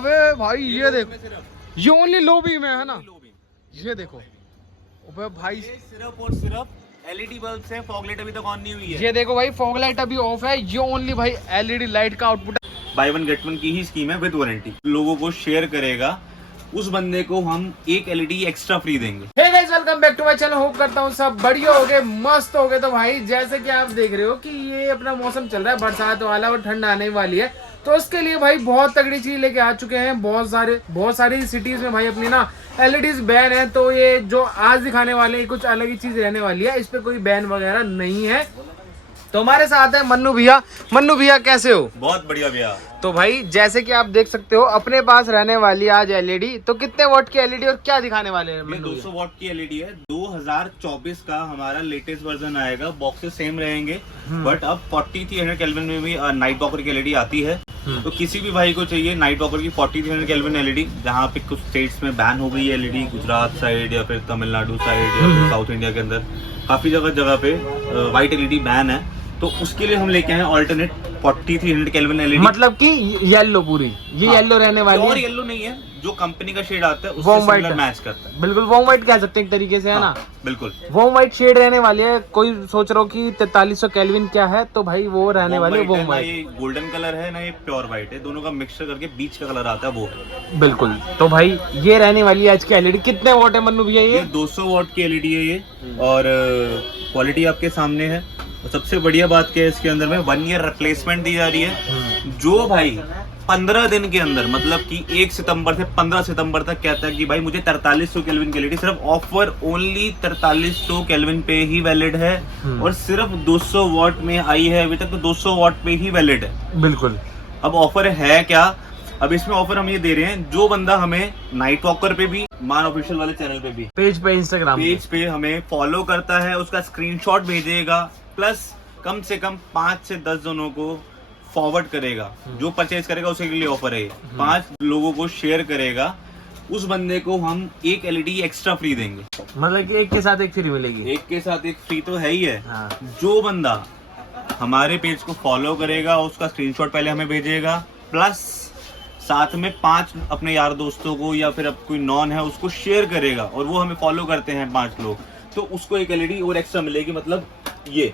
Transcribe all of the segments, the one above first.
अबे भाई ये देखो, ये ओनली लो बीम है ना, ये देखो। अबे भाई सिर्फ और सिर्फ एलईडी बल्ब से, फॉग लाइट अभी तक ऑन नहीं हुई है। ये देखो भाई, फॉग लाइट अभी ऑफ है, ये ओनली भाई एलईडी लाइट का आउटपुट है। बाय वन गेट वन की ही स्कीम है विद वारंटी। लोगों को शेयर करेगा उस बंदे को हम एक एलईडी एक्स्ट्रा फ्री देंगे। Hey guys, welcome back to my channel. Hope करता हूँ सब बढ़िया हो गए, मस्त हो गए। तो भाई जैसे कि आप देख रहे हो कि ये अपना मौसम चल रहा है बरसात वाला और ठंड आने वाली है, तो उसके लिए भाई बहुत तगड़ी चीज लेके आ चुके हैं। बहुत सारी सिटीज में भाई अपनी ना एलईडीज बैन है, तो ये जो आज दिखाने वाले हैं कुछ अलग ही चीज रहने वाली है, इस पे कोई बैन वगैरह नहीं है। तो हमारे साथ है मन्नू भैया। मन्नू भैया कैसे हो? बहुत बढ़िया भैया। तो भाई जैसे कि आप देख सकते हो अपने पास रहने वाली आज एलईडी, तो कितने वॉट की एलईडी और क्या दिखाने वाले हैं? ये 200 वॉट की एलईडी है। 2024 का हमारा लेटेस्ट वर्जन आएगा। बॉक्सेस सेम रहेंगे, बट अब 4300 केल्विन में भी नाइट वॉकर की एलईडी आती है। तो किसी भी भाई को चाहिए नाइट वॉकर की 4300 केल्विन एलईडी, जहाँ पे कुछ स्टेट्स में बैन हो गई है एलईडी, गुजरात साइड या फिर तमिलनाडु साइड या फिर साउथ इंडिया के अंदर काफी जगह पे व्हाइट एलईडी बैन है। तो उसके लिए हम लेके आए ऑल्टरनेट 4300 केल्विन एलईडी। मतलब कि येलो पूरी, ये हाँ, येलो रहने वाली और है। येलो नहीं है, जो कंपनी का शेड आता है उससे सिमिलर मैच करता है। बिल्कुल वॉर्म व्हाइट कह सकते हैं एक तरीके से, है ना? बिल्कुल वॉर्म व्हाइट शेड रहने वाली है। कोई सोच रहा हो कि 4300 केल्विन क्या है, तो भाई वो रहने वाली है वॉर्म व्हाइट। ये गोल्डन कलर है ना, ये प्योर व्हाइट है, दोनों का मिक्सचर करके बीच का कलर आता है वो है। बिल्कुल। तो भाई ये रहने वाली है आज की एलईडी। कितने वॉट है मन्नू भैया ये? 200 वॉट की एलईडी है ये, और क्वालिटी आपके सामने है। और सबसे बढ़िया बात क्या है, इसके अंदर में 1 ईयर रिप्लेसमेंट दी जा रही है। जो भाई 15 दिन के अंदर, मतलब कि 1 सितंबर से 15 सितंबर तक कहता है कि भाई मुझे 4300 केल्विन की एलईडी, सिर्फ ऑफर ओनली 4300 केल्विन पे ही वैलिड है, और सिर्फ 200 वॉट में आई है अभी तक, तो 200 वॉट पे ही वैलिड है। बिल्कुल। अब ऑफर है क्या? अब इसमें ऑफर हम ये दे रहे हैं, जो बंदा हमें नाइट वॉकर पे भी, मान ऑफिशियल वाले चैनल पे भी, पेज पे, इंस्टाग्राम पेज पे हमें फॉलो करता है, उसका स्क्रीनशॉट भेजेगा, प्लस कम से कम 5 से 10 जनों को फॉरवर्ड करेगा, जो परचेज करेगा उसके लिए ऑफर है। 5 लोगों को शेयर करेगा, उस बंदे को हम एक एलईडी एक्स्ट्रा फ्री देंगे। मतलब कि एक के साथ एक फ्री मिलेगी। एक के साथ एक फ्री तो है ही है। हाँ। जो बंदा हमारे पेज को फॉलो करेगा, उसका स्क्रीनशॉट पहले हमें भेजेगा, प्लस साथ में 5 अपने यार दोस्तों को या फिर अब कोई नॉन है उसको शेयर करेगा, और वो हमें फॉलो करते हैं 5 लोग, तो उसको एक एलईडी और एक्स्ट्रा मिलेगी। मतलब ये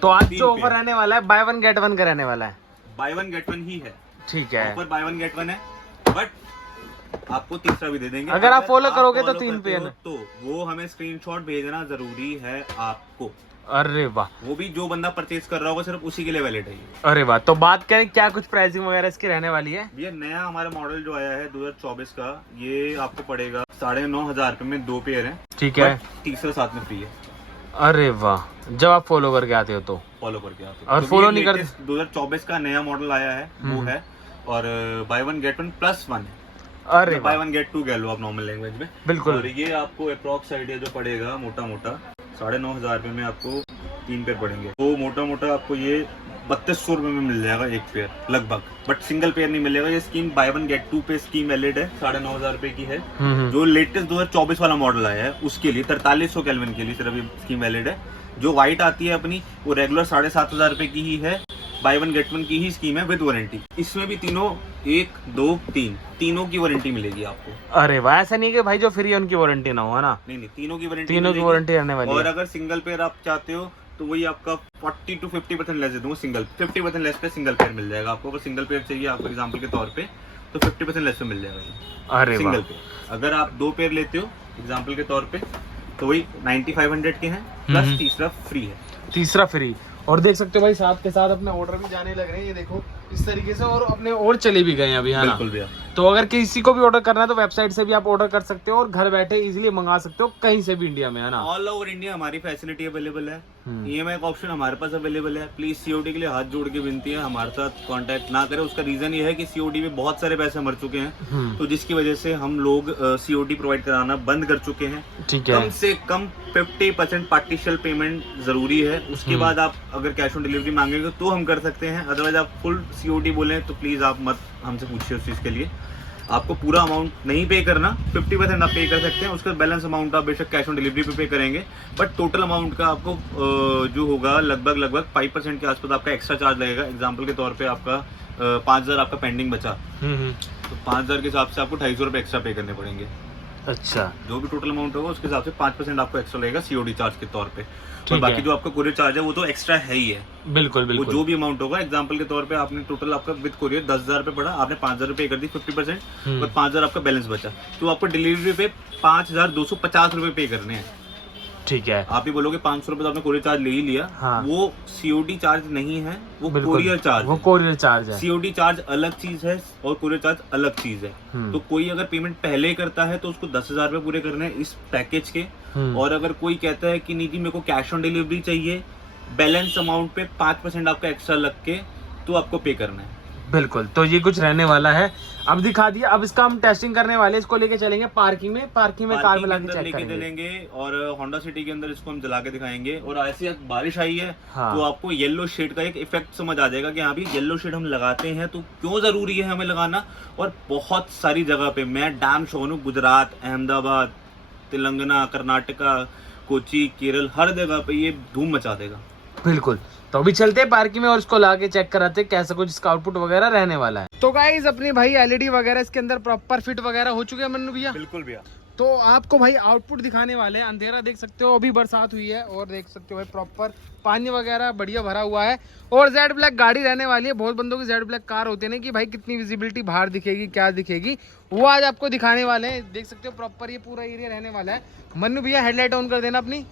तो आज जो ऑफर रहने वाला है बाय वन गेट वन का रहने वाला है। बाय वन गेट वन ही है। ठीक है, offer bye one get one है, बट आपको तीसरा भी दे देंगे अगर आप फॉलो करोगे तो follow 3 करते पे हो, तो वो हमें स्क्रीनशॉट भेजना जरूरी है आपको। अरे वाह, वो भी जो बंदा परचेज कर रहा होगा सिर्फ उसी के लिए वैलिड है ये। अरे वाह। तो बात करें क्या कुछ प्राइसिंग वगैरह इसकी रहने वाली है? ये नया हमारा मॉडल जो आया है 2024 का, ये आपको पड़ेगा 9,500 रुपए में 2 पेयर है। ठीक है, तीसरा साथ में फ्री है। अरे वाह, जब आप फॉलो करके आते हो तो। फॉलो करके आते और follow नहीं करते? 2024 का नया मॉडल आया है वो है, और bye one get one plus one है। अरे बाय वन गेट टू कह लो आप नॉर्मल लैंग्वेज में। बिल्कुल। और ये आपको अप्रॉक्स आइडिया जो पड़ेगा मोटा 9,500 रुपए में आपको 3 पेयर पड़ेंगे। तो मोटा आपको ये 3200 रुपए में मिल जाएगा एक पेयर लगभग, बट सिंगल पेयर नहीं मिलेगा। ये scheme buy one get two pay scheme valid है, 9,500 रुपए की है। जो लेटेस्ट 2024 वाला मॉडल आया है उसके लिए 4300 केल्विन के लिए सिर्फ ये स्कीम वैलिड है। जो व्हाइट आती है अपनी, वो रेगुलर 7,500 रुपए की ही है। बाय वन गेट वन की ही स्कीम है विद वारंटी। इसमें भी तीनों 1, 2, 3 तीनों की वारंटी मिलेगी आपको। अरे वाह, ऐसा नहीं है कि भाई जो फ्री है उनकी वारंटी ना हो, है ना? नहीं, तीनों की वारंटी, तीनों की वारंटी रहने वाली और है। अगर सिंगल पेयर आप चाहते हो तो वही आपका 40 to 50% लेस दे दूंगा। सिंगल 50% लेस पे सिंगल पेयर मिल जाएगा आपको। अगर सिंगल पेयर चाहिए आपको एग्जांपल के तौर पे, तो 50% लेस पे मिल जाएगा अरे सिंगल वाह। पेयर। अगर आप 2 पेयर लेते हो एग्जांपल के तौर पे, तो वही 9,500 के हैं, प्लस तीसरा फ्री है। तीसरा फ्री। और देख सकते हो भाई साथ के साथ अपने ऑर्डर भी जाने लग रहे हैं, ये देखो इस तरीके से, और अपने और चले भी गए हैं अभी, है ना? बिल्कुल भैया। तो अगर किसी को भी ऑर्डर करना है तो वेबसाइट से भी आप ऑर्डर कर सकते हो, और घर बैठे इजीली मंगा सकते हो कहीं से भी इंडिया में, है ना? ऑल ओवर इंडिया हमारी फैसिलिटी अवेलेबल है। ईएमआई का ऑप्शन हमारे पास अवेलेबल है। प्लीज सीओडी के लिए हाथ जोड़ के विनती है, हमारे साथ कांटेक्ट ना करें। उसका रीजन ये है कि सीओडी में बहुत सारे पैसे मर चुके हैं, तो जिसकी वजह से हम लोग सीओडी प्रोवाइड कराना बंद कर चुके हैं। ठीक है। कम से कम 50% पार्टिशियल पेमेंट जरूरी है। उसके बाद आप अगर कैश ऑन डिलीवरी मांगेंगे तो हम कर सकते हैं, अदरवाइज आप फुल सीओडी बोले तो प्लीज आप मत हमसे पूछिए उस चीज के लिए। आपको पूरा अमाउंट नहीं पे करना, 50% आप पे कर सकते हैं, उसका बैलेंस अमाउंट आप बेशक कैश ऑन डिलीवरी पे करेंगे, बट टोटल अमाउंट का आपको जो होगा लगभग 5% के आसपास आपका एक्स्ट्रा चार्ज लगेगा। एग्जांपल के तौर पे आपका 5,000 आपका पेंडिंग बचा, तो 5,000 के हिसाब से आपको 250 रुपये एक्स्ट्रा पे करने पड़ेंगे। अच्छा, जो भी टोटल अमाउंट होगा उसके हिसाब से 5% आपको एक्स्ट्रा लगेगा COD चार्ज के तौर पे। और ठीक बाकी है। जो आपका कोरियर चार्ज है वो तो एक्स्ट्रा है ही है। बिल्कुल वो बिल्कुल। जो भी अमाउंट होगा, एग्जांपल के तौर पे आपने टोटल आपका विद कोरियर 10,000 रुपये पड़ा, आपने 5,000 रुपये कर दी 50%, और 5,000 आपका बैलेंस बचा, तो आपको डिलीवरी पे 5,250 रुपये पे करने हैं। ठीक है। आप ही बोलोगे 500 रुपये तो आपने कोरियर चार्ज ले ही लिया, हाँ। वो COD चार्ज नहीं है, वो बिल्कुल, कोरियर चार्ज वो है। कोरियर चार्ज है। COD चार्ज अलग चीज है और कोरियर चार्ज अलग चीज है। तो कोई अगर पेमेंट पहले ही करता है तो उसको 10,000 रुपये पूरे करने हैं इस पैकेज के, और अगर कोई कहता है कि नहीं जी मेरे को कैश ऑन डिलीवरी चाहिए, बैलेंस अमाउंट पे 5% आपका एक्स्ट्रा लग के तो आपको पे करना है। बिल्कुल, तो ये कुछ रहने वाला है। अब दिखा दिया, अब इसका हम टेस्टिंग करने वाले हैं। इसको लेके चलेंगे पार्किंग में कार में लाके चेक करेंगे। चलेंगे और होंडा सिटी के अंदर इसको हम जला के दिखाएंगे। और ऐसी बारिश आई है, हाँ। तो आपको येलो शेड का एक इफेक्ट समझ आ जाएगा कि हाँ भी येलो शेड हम लगाते हैं तो क्यों जरूरी है हमें लगाना। और बहुत सारी जगह पे मैं डैम शो हूँ, गुजरात, अहमदाबाद, तेलंगाना, कर्नाटका, कोची, केरल, हर जगह पे ये धूम मचा देगा। बिल्कुल, तो अभी चलते हैं पार्किंग में और इसको लाके चेक कराते हैं कैसा कुछ इसका आउटपुट वगैरह रहने वाला है। तो गाइस अपनी भाई LED वगैरह इसके अंदर प्रॉपर फिट वगैरह हो चुके हैं मन्नू भैया। बिल्कुल भैया। तो आपको भाई आउटपुट दिखाने वाले हैं। अंधेरा देख सकते हो, अभी बरसात हुई है और देख सकते हो भाई प्रॉपर पानी वगैरह बढ़िया भरा हुआ है। और जेड ब्लैक गाड़ी रहने वाली है। बहुत बंदों की जेड ब्लैक कार होती है ना कि भाई कितनी विजिबिलिटी बाहर दिखेगी, क्या दिखेगी, वो आज आपको दिखाने वाले हैं। देख सकते हो प्रॉपर ये पूरा एरिया रहने वाला है। मन्नू भैया हेडलाइट ऑन कर देना अपनी।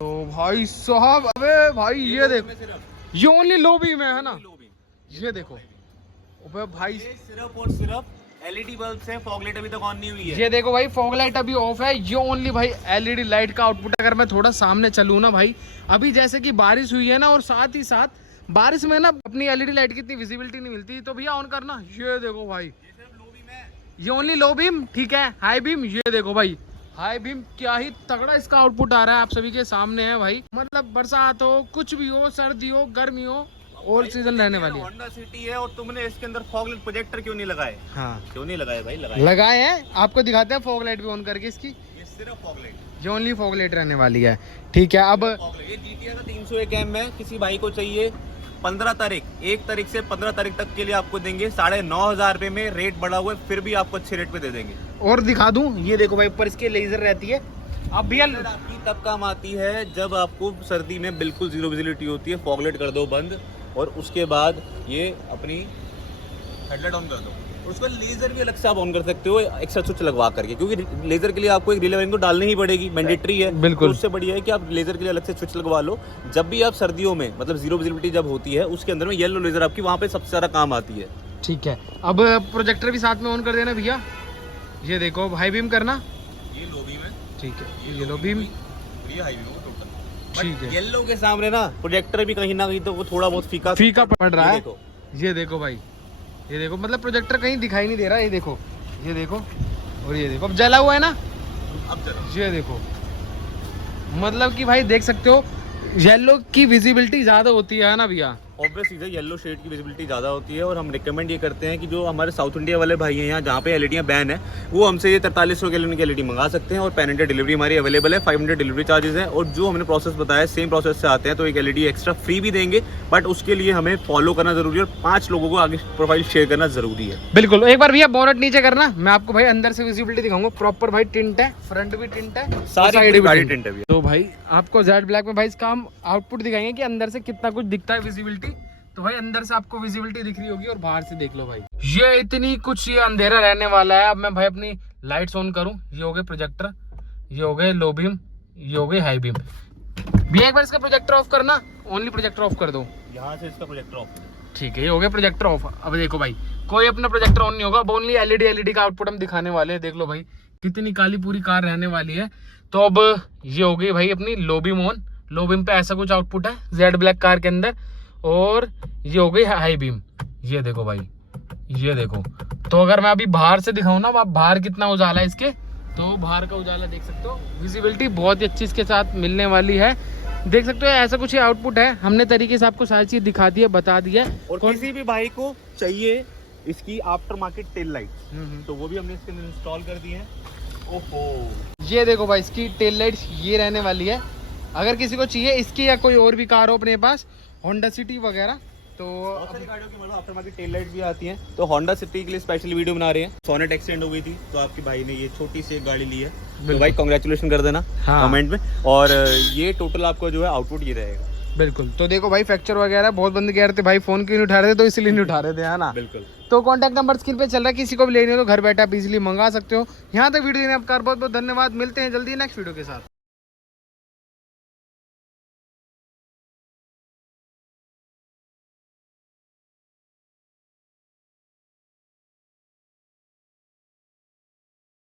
तो भाई साहब, अबे भाई ये देखो, ये ओनली लोबी में है ना, ये देखो। अबे भाई सिर्फ और सिर्फ LED बल्ब से, फॉग लाइट अभी तक ऑन नहीं हुई है। ये देखो भाई फॉग लाइट अभी ऑफ है। ये ओनली भाई LED लाइट का आउटपुट। अगर मैं थोड़ा सामने चलूँ ना भाई, अभी जैसे कि बारिश हुई है ना, और साथ ही साथ बारिश में ना अपनी LED लाइट की इतनी विजिबिलिटी नहीं मिलती। तो भैया ऑन करना। ये देखो भाई, ये ओनली लो बीम, ठीक है। हाई बीम, ये देखो भाई हाई बीम, क्या ही तगड़ा इसका आउटपुट आ रहा है, आप सभी के सामने है भाई। मतलब बरसात हो, कुछ भी हो, सर्दी हो, गर्मी हो, और सीजन रहने वाली है। होंडा सिटी है और तुमने इसके अंदर फॉग लाइट प्रोजेक्टर क्यों नहीं लगाए? हाँ, क्यों नहीं लगाए भाई? लगाए हैं, आपको दिखाते हैं फॉग लाइट भी ऑन करके इसकी। ये सिर्फ फॉग लाइट, ये ओनली फॉग लाइट रहने वाली है, ठीक है। अब ये GTR का 301 M है। किसी भाई को चाहिए 15 तारीख, 1 तारीख से 15 तारीख तक के लिए आपको देंगे 9,500 रुपए में। रेट बढ़ा हुआ है, फिर भी आपको अच्छे रेट पे दे देंगे। और दिखा दूं, ये देखो भाई ऊपर इसके लेजर रहती है। अब भैया आपकी तब काम आती है जब आपको सर्दी में बिल्कुल जीरो विजिबिलिटी होती है, फॉग लाइट कर दो बंद, और उसके बाद ये अपनी हेडलाइट ऑन कर दो। और उसका लेजर भी अलग से आप ऑन कर सकते हो एक्स्ट्रा स्विच लगवा करके, क्योंकि लेजर के लिए आपको एक रिले वायरिंग तो डालनी ही पड़ेगी, मैंडेटरी है। बिल्कुल। तो उससे बढ़िया है कि आप लेजर के लिए अलग से स्विच लगवा लो। जब भी आप सर्दियों में, मतलब जीरो विजिबिलिटी जब होती है, उसके अंदर में येलो लेजर आपकी वहाँ पे सबसे ज्यादा काम आती है। ठीक है। अब प्रोजेक्टर भी साथ में ऑन कर देना भैया। ये देखो हाई बीम करना, ये लो बीम है, ठीक है। ये लो बीम, ये हाई बीम है टोटल। ठीक है। येलो के सामने ना प्रोजेक्टर भी कहीं ना कहीं तो वो थोड़ा बहुत फीका पड़ रहा है। देखो, ये देखो भाई, ये देखो, मतलब प्रोजेक्टर कहीं दिखाई नहीं दे रहा। ये देखो, ये देखो, और ये देखो अब जला हुआ है ना। अब चलो, ये देखो, मतलब कि भाई देख सकते हो येलो की विजिबिलिटी ज्यादा होती है ना भैया। ऑब्वियस चीज़ है, येलो शेड की विजिबिलिटी ज़्यादा होती है। और हम रिकमेंड ये करते हैं कि जो हमारे साउथ इंडिया वाले भाई हैं यहाँ, जहाँ पे एलईडियाँ बैन है, वो हमसे ये 4300 गैलन की एलईडी मंगा सकते हैं। और पैन इंडिया डिलीवरी हमारी अवेलेबल है, 500 डिलीवरी चार्जेस है। और जो हमने प्रोसेस बताया सेम प्रोसेस से आते हैं, तो एक एलईडी एक्स्ट्रा फ्री भी देंगे, बट उसके लिए हमें फॉलो करना जरूरी है और 5 लोगों को आगे प्रोफाइल शेयर करना जरूरी है। बिल्कुल। एक बार भैया बोनट नीचे करना, मैं आपको भाई अंदर से विजिबिलिटी दिखाऊंगा। प्रॉपर भाई टिंट है, फ्रंट भी टिंट है, सारी गाड़ी टिंट है भैया। तो भाई आपको जेड ब्लैक में भाई इसका हम आउटपुट दिखाएंगे कि अंदर से कितना कुछ दिखता है विजिबिलिटी। तो भाई अंदर से आपको विजिबिलिटी दिख रही होगी और बाहर से देख लो भाई, ये इतनी कुछ ये अंधेरा रहने वाला है। अब मैं भाई अपनी लाइट्स ऑन करूं। ये हो गए प्रोजेक्टर, ये हो गए लो बीम, ये हो गए हाई बीम। भैया एक बार इसका प्रोजेक्टर ऑफ करना, ओनली प्रोजेक्टर ऑफ कर दो। यहाँ से इसका प्रोजेक्टर ऑफ, ठीक है। ये हो गया प्रोजेक्टर ऑफ। अब देखो भाई कोई अपना प्रोजेक्टर ऑन नहीं होगा, अब ओनली एलईडी का आउटपुट हम दिखाने वाले हैं। देख लो भाई कितनी काली पूरी कार रहने वाली है। तो अब ये हो गई भाई अपनी low beam on. Low beam पे ऐसा कुछ आउटपुट है जेड ब्लैक कार के अंदर। और ये हो गई हाई बीम, ये देखो भाई, ये देखो। तो अगर मैं अभी बाहर से दिखाऊं ना, आप बाहर कितना उजाला है इसके, तो बाहर का उजाला देख सकते हो। विजिबिलिटी बहुत ही अच्छी इसके साथ मिलने वाली है, देख सकते हो। ऐसा कुछ ही आउटपुट है, हमने तरीके से आपको सारी चीज दिखा दी है, बता दी है। और किसी भी भाई को चाहिए इसकी आफ्टर मार्केट टेल लाइट, तो वो भी हमने इसके अंदर इंस्टॉल कर दी है। ओहो, ये देखो भाई इसकी टेल लाइट्स ये रहने वाली है। अगर किसी को चाहिए इसकी या कोई और भी कार हो अपने पास, होंडा सिटी वगैरह, तो बहुत सारी गाड़ियों की मतलब आफ्टर मार्केट टेल लाइट भी आती हैं, तो होंडा सिटी के लिए स्पेशली वीडियो बना रहे हैं। सोनेट एक्सीडेंट हो गई थी तो आपके भाई ने ये छोटी सी एक गाड़ी ली है, तो भाई कांग्रेचुलेशन कर देना हाँ। कमेंट में। और ये टोटल आपका जो है आउटपुट ये रहेगा। बिल्कुल। तो देखो भाई फ्रैक्चर वगैरह बहुत बंदे कह रहे थे भाई फोन क्यों नहीं उठा रहे थे, तो इसलिए नहीं उठा रहे थे, है ना। बिल्कुल। तो कॉन्टैक्ट नंबर स्क्रीन पे चल रहा है, किसी को भी लेने हो तो घर बैठे आप इजीली मंगा सकते हो। यहाँ तक वीडियो देने आपका बहुत बहुत धन्यवाद। मिलते हैं जल्दी नेक्स्ट वीडियो के साथ।